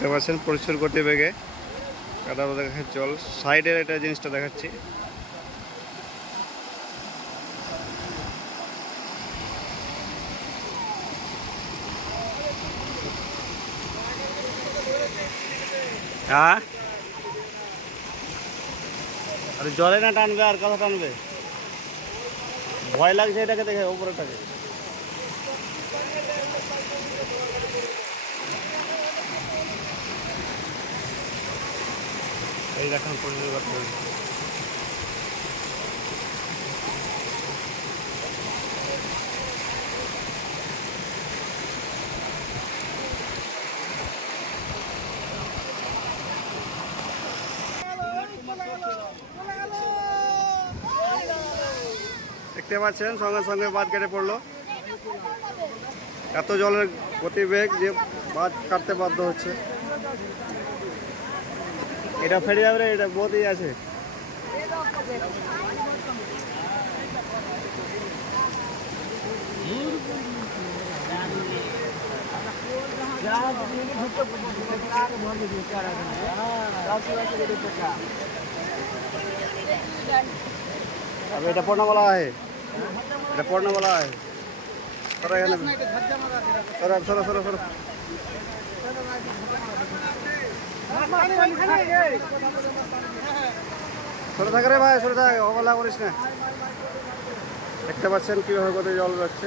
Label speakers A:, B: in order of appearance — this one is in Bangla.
A: দেখতে পাচ্ছেন প্রচুর গতি বেগে। কাদা দেখা জল। সাইডের এটা জিনিসটা দেখাচ্ছি। হ্যাঁ? আরে জলে না টানবে, আর কথা টানবে? ভয় লাগছে এটাকে দেখে উপরেটাকে এই দেখেন প্রচুর গতি বেগে। দেখতে পাচ্ছেন, সঙ্গে সঙ্গে বাদ কেটে পড়ল এত জলের গতিবেগ যে বাদ কাটতে বাধ্য হচ্ছে এটা ফেরে যাবে রে, এটা বহুতই আছে अब এটা পড়না বলা है এটা পড়না বলা है সরো এখানে সরো সরো সরো থাক রে ভাই সরে থাক, অবলা করিস না। দেখতে পাচ্ছেন কীভাবে কত জল যাচ্ছে